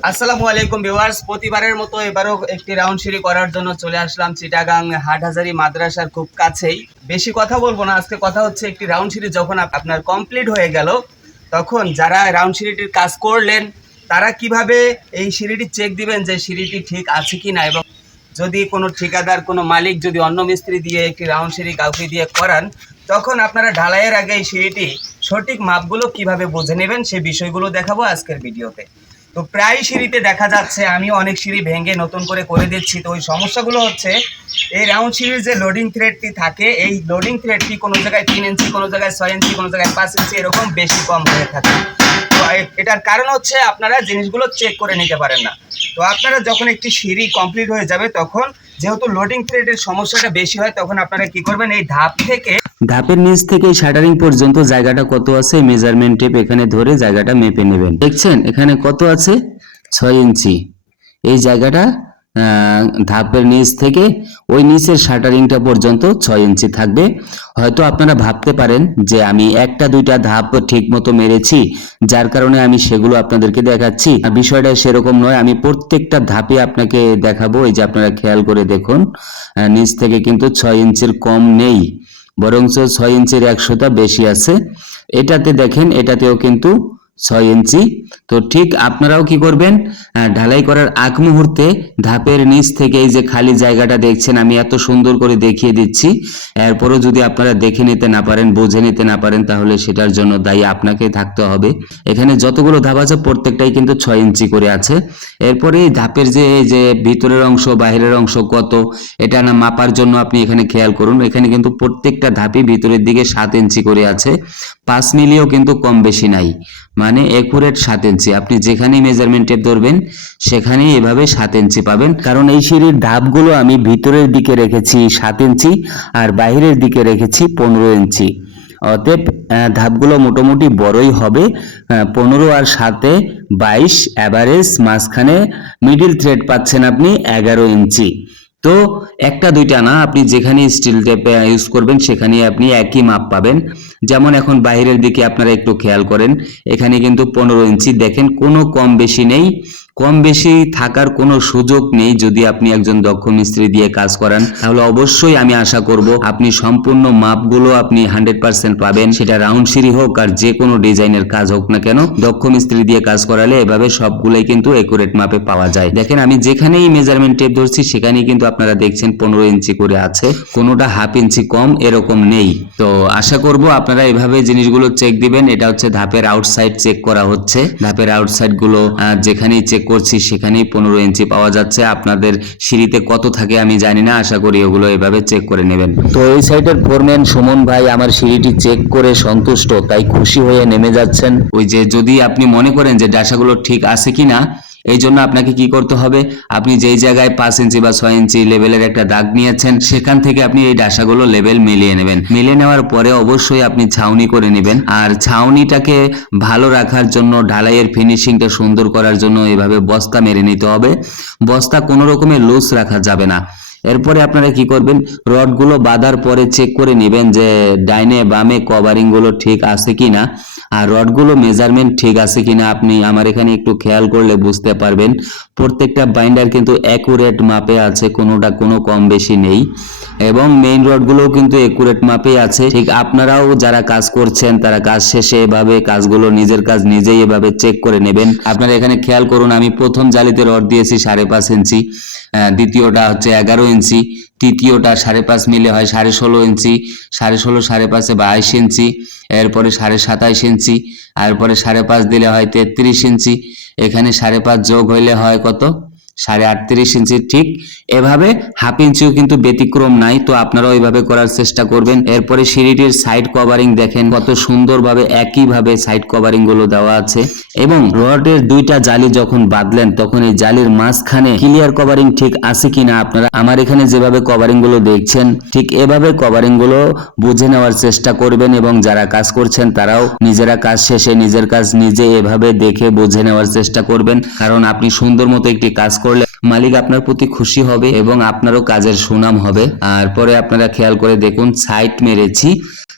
আসসালামু আলাইকুম ভিউয়ার্স। প্রতিবারের মতো এবারও একটি রাউন্ড সিঁড়ি করার জন্য চলে আসলাম চিটাগাং হাটহাজারি মাদ্রাসার খুব কাছেই। বেশি কথা বলব না, আজকে কথা হচ্ছে একটি রাউন্ড সিঁড়ি যখন আপনার কমপ্লিট হয়ে গেল, তখন যারা রাউন্ড সিঁড়িটির কাজ করলেন, তারা কীভাবে এই সিঁড়িটি চেক দিবেন যে সিঁড়িটি ঠিক আছে কি না এবং যদি কোনো ঠিকাদার, কোনো মালিক যদি অন্য মিস্ত্রি দিয়ে একটি রাউন্ড সিঁড়ি কাউকে দিয়ে করান, তখন আপনারা ঢালাইয়ের আগে এই সিঁড়িটি সঠিক মাপগুলো কীভাবে বুঝে নেবেন সেই বিষয়গুলো দেখাবো আজকের ভিডিওতে। তো প্রায় সিঁড়িতে দেখা যাচ্ছে, আমি অনেক সিঁড়ি ভেঙে নতুন করে করে দিচ্ছি। তো ওই সমস্যাগুলো হচ্ছে, এই রাউন্ড সিঁড়ির যে লোডিং থ্রেডটি থাকে, এই লোডিং থ্রেডটি কোনো জায়গায় তিন ইঞ্চি কোনো জায়গায় ছয় ইঞ্চি কোনো জায়গায় পাঁচ ইঞ্চি এরকম বেশি কম হয়ে থাকে। তো এটার কারণ হচ্ছে আপনারা জিনিসগুলো চেক করে নিতে পারেন না। তো আপনারা যখন একটি সিঁড়ি কমপ্লিট হয়ে যাবে, তখন যেহেতু লোডিং থ্রেডের সমস্যাটা বেশি হয়, তখন আপনারা কি করবেন, এই ধাপ থেকে ধাপের নিচ থেকে শাটারিং পর্যন্ত জায়গাটা কত আছে মেজারমেন্ট টেপ এখানে ধরে জায়গাটা মেপে নেবেন। দেখছেন? এখানে কত আছে? ছয় ইঞ্চি। এই জায়গাটা ধাপের নিচ থেকে ওই নিচের শাটারিংটা পর্যন্ত ছয় ইঞ্চি থাকবে। হয়তো আপনারা ভাবতে পারেন যে আমি একটা, দুইটা ধাপ ঠিক মতো মেরেছি, যার কারণে আমি সেগুলো আপনাদেরকে দেখাচ্ছি। বিষয়টা সেরকম নয়, আমি প্রত্যেকটা ধাপে আপনাকে দেখাবো। এই যে আপনারা খেয়াল করে দেখুন নিচ থেকে কিন্তু ছয় ইঞ্চির কম নেই। বরঞ্চ ছয় ইঞ্চির একশোটা বেশি আছে। এটাতে দেখেন এটাতেও কিন্তু ছয় ইঞ্চি। তো ঠিক আপনারাও কি করবেন? ঢালাই করার আগ মুহূর্তে ধাপের নিচ থেকে এই যে খালি জায়গাটা দেখছেন, আমি এত সুন্দর করে দেখিয়ে দিচ্ছি। এরপরও যদি আপনারা দেখে নিতে না পারেন, বুঝে নিতে না পারেন, তাহলে সেটার জন্য দায়ী আপনাকেই থাকতে হবে। এখানে যতগুলো ধাপ আছে, প্রত্যেকটাই কিন্তু ছয় ইঞ্চি করে আছে। এরপরে এই ধাপের যে, এই যে ভিতরের অংশ বাইরের অংশ কত, এটা না মাপার জন্য আপনি এখানে খেয়াল করুন। এখানে কিন্তু প্রত্যেকটা ধাপই ভিতরের দিকে সাত ইঞ্চি করে আছে। পাঁচ মিলিও কিন্তু কম বেশি নাই। মানে একুরেট সাত ইঞ্চি আপনি যেখানেই মেজারমেন্ট টেপ ধরবেন, সেখানেই এভাবে সাত ইঞ্চি পাবেন। কারণ এই সিঁড়ির ধাপগুলো আমি ভিতরের দিকে রেখেছি সাত ইঞ্চি আর বাহিরের দিকে রেখেছি পনেরো ইঞ্চি অতএব ধাপগুলো মোটামুটি বড়ই হবে। পনেরো আর সাতে বাইশ অ্যাভারেজ মাঝখানে মিডিল থ্রেড পাচ্ছেন আপনি এগারো ইঞ্চি তো একটা, দুইটা না, আপনি যেখানে স্টিল টেপ ইউজ করবেন সেখানে আপনি একই মাপ পাবেন। যেমন এখন বাইরের দিকে আপনারা একটু খেয়াল করেন, এখানে কিন্তু পনেরো ইঞ্চি দেখেন কোনো কম বেশি নেই। কম বেশি থাকার কোনো সুযোগ নেই যদি আপনি একজন দক্ষ মিস্ত্রি দিয়ে কাজ করান। তাহলে অবশ্যই আমি আশা করব আপনি সম্পূর্ণ মাপগুলো আপনি হান্ড্রেড পার্সেন্ট পাবেন। সেটা রাউন্ড সিঁড়ি হোক আর যে কোনো ডিজাইনের কাজ হোক না কেন, দক্ষ মিস্ত্রি দিয়ে কাজ করালে এভাবে সবগুলোই কিন্তু একুরেট মাপে পাওয়া যায়। দেখেন, আমি যেখানেই মেজারমেন্ট টেপ ধরছি, সেখানেই কিন্তু আপনারা দেখছেন পনেরো ইঞ্চি করে আছে। কোনোটা হাফ ইঞ্চি কম এরকম নেই। তো আশা করব আপনারা এভাবে জিনিসগুলো চেক দিবেন। এটা হচ্ছে ধাপের আউটসাইড চেক করা হচ্ছে। ধাপের আউটসাইডগুলো যেখানেই চেক করছি, সেখানেই পনেরো ইঞ্চি পাওয়া যাচ্ছে। আপনাদের সিঁড়িতে কত থাকে আমি জানি না, আশা করি ওগুলো এভাবে চেক করে নেবেন। তো এই সাইডের ফোরম্যান সুমন ভাই আমার সিঁড়িটি চেক করে সন্তুষ্ট, তাই খুশি হয়ে নেমে যাচ্ছেন। ওই যে যদি আপনি মনে করেন যে ডাসাগুলো ঠিক আছে কিনা এই জন্য আপনাকে কি করতে হবে? আপনি যেই জায়গায় পাঁচ ইঞ্চি বা ছয় ইঞ্চি লেভেলের একটা দাগ নিয়েছেন, সেখান থেকে আপনি এই ডাসাগুলো লেভেল মিলিয়ে নেবেন। মিলিয়ে নেওয়ার পরে অবশ্যই আপনি ছাউনি করে নেবেন। আর ছাউনিটাকে ভালো রাখার জন্য, ঢালাইয়ের ফিনিশিংটা সুন্দর করার জন্য এভাবে বস্তা মেরে নিতে হবে। বস্তা কোনো রকমের লুজ রাখা যাবে না। এরপরে আপনারা কি করবেন? রডগুলো বাঁধার পরে চেক করে নেবেন যে ডাইনে, বামে কভারিংগুলো ঠিক আছে কিনা। আর রডগুলো মেজারমেন্ট ঠিক আছে কিনা আপনি আমার এখানে একটু খেয়াল করলে বুঝতে পারবেন। প্রত্যেকটা বাইন্ডার কিন্তু অ্যাকুরেট মাপে আছে, কোনোটা কোনো কম বেশি নেই। এবং মেইন রডগুলোও কিন্তু একুরেট মাপেই আছে। ঠিক আপনারাও যারা কাজ করছেন, তারা কাজ শেষে এভাবে কাজগুলো নিজের কাজ নিজেই এভাবে চেক করে নেবেন। আপনারা এখানে খেয়াল করুন, আমি প্রথম জালিতে রড দিয়েছি সাড়ে পাঁচ ইঞ্চি দ্বিতীয়টা হচ্ছে এগারো ইঞ্চি তৃতীয়টা সাড়ে পাঁচ মিলে হয় সাড়ে ষোলো ইঞ্চি সাড়ে ষোলো, সাড়ে পাঁচে বাইশ ইঞ্চি এরপরে সাড়ে সাতাইশ ইঞ্চি এরপরে সাড়ে পাঁচ দিলে হয় তেত্রিশ ইঞ্চি এখানে সাড়ে পাঁচ যোগ হইলে হয় কত? সাড়ে আটত্রিশ ইঞ্চি, ঠিক এভাবে হাফ ইঞ্চিও কিন্তু ব্যতিক্রম নাই, তো আপনারাও এইভাবে করার চেষ্টা করবেন। এরপরে সিঁড়িটির সাইড কভারিং দেখেন, কত সুন্দরভাবে একইভাবে সাইড কভারিংগুলো দেওয়া আছে। এবং রডের দুইটা জালি যখন বাঁধলেন, তখন এই জালির মাঝখানে ক্লিয়ার কভারিং ঠিক আছে কিনা আপনারা আমার এখানে যেভাবে কভারিংগুলো দেখছেন, ঠিক এভাবে কভারিংগুলো বুঝে নেওয়ার চেষ্টা করবেন এবং যারা কাজ করছেন তারাও নিজেরা কাজ শেষে নিজের কাজ নিজে এভাবে দেখে বুঝে নেওয়ার চেষ্টা করবেন। কারণ আপনি সুন্দর মতো একটি কাজ করলে মালিক আপনার প্রতি খুশি হবে এবং আপনারও কাজের সুনাম হবে। আর পরে আপনারা খেয়াল করে দেখুন সাইট মেরেছি।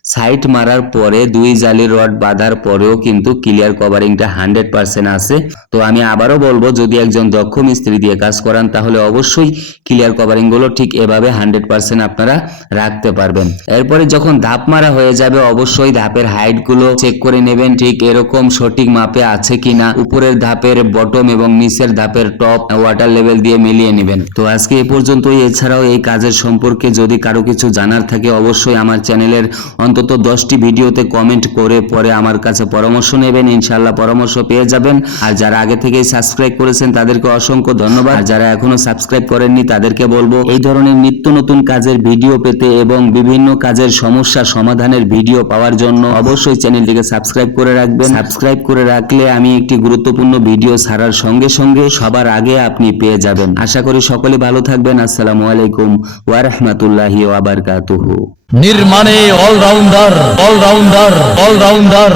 সাইট মারার পরে দুই জালি রড বাঁধার পরেও কিন্তু ক্লিয়ার কভারিংটা হান্ড্রেড পার্সেন্ট আছে। তো আমি আবারও বলব, যদি একজন দক্ষ মিস্ত্রি দিয়ে কাজ করান, তাহলে অবশ্যই ক্লিয়ার কভারিংগুলো ঠিক এভাবে হান্ড্রেড পার্সেন্ট আপনারা রাখতে পারবেন। এরপরে যখন ধাপ মারা হয়ে যাবে, অবশ্যই ধাপের হাইটগুলো চেক করে নেবেন, ঠিক এরকম সঠিক মাপে আছে কিনা। উপরের ধাপের বটম এবং নিচের ধাপের টপ ওয়াটার লেভেল দিয়ে মিলিয়ে নেবেন। তো আজকে এ পর্যন্তই। এছাড়াও এই কাজের সম্পর্কে যদি কারও কিছু জানার থাকে, অবশ্যই আমার চ্যানেলের অন্তত দশটি ভিডিওতে কমেন্ট করে পরে আমার কাছে পরামর্শ নেবেন ইনশাল্লাহ পরামর্শ পেয়ে যাবেন। আর যারা আগে থেকেই সাবস্ক্রাইব করেছেন, তাদেরকে অসংখ্য ধন্যবাদ। যারা এখনও সাবস্ক্রাইব করেননি, তাদেরকে বলব, এই ধরনের নিত্য নতুন কাজের ভিডিও পেতে এবং বিভিন্ন কাজের সমস্যা সমাধানের ভিডিও পাওয়ার জন্য অবশ্যই চ্যানেলটিকে সাবস্ক্রাইব করে রাখবেন। সাবস্ক্রাইব করে রাখলে আমি একটি গুরুত্বপূর্ণ ভিডিও ছাড়ার সঙ্গে সঙ্গে সবার আগে আপনি পেয়ে যাবেন। আশা করি সকলে ভালো থাকবেন। আসসালামু আলাইকুম ওয়া রাহমাতুল্লাহি ওয়া বারাকাতুহু। নির্মাণে allrounder allrounder allrounder.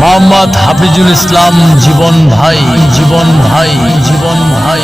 Mohammad Hafizul Islam Jibon ভাই জীবন ভাই জীবন ভাই।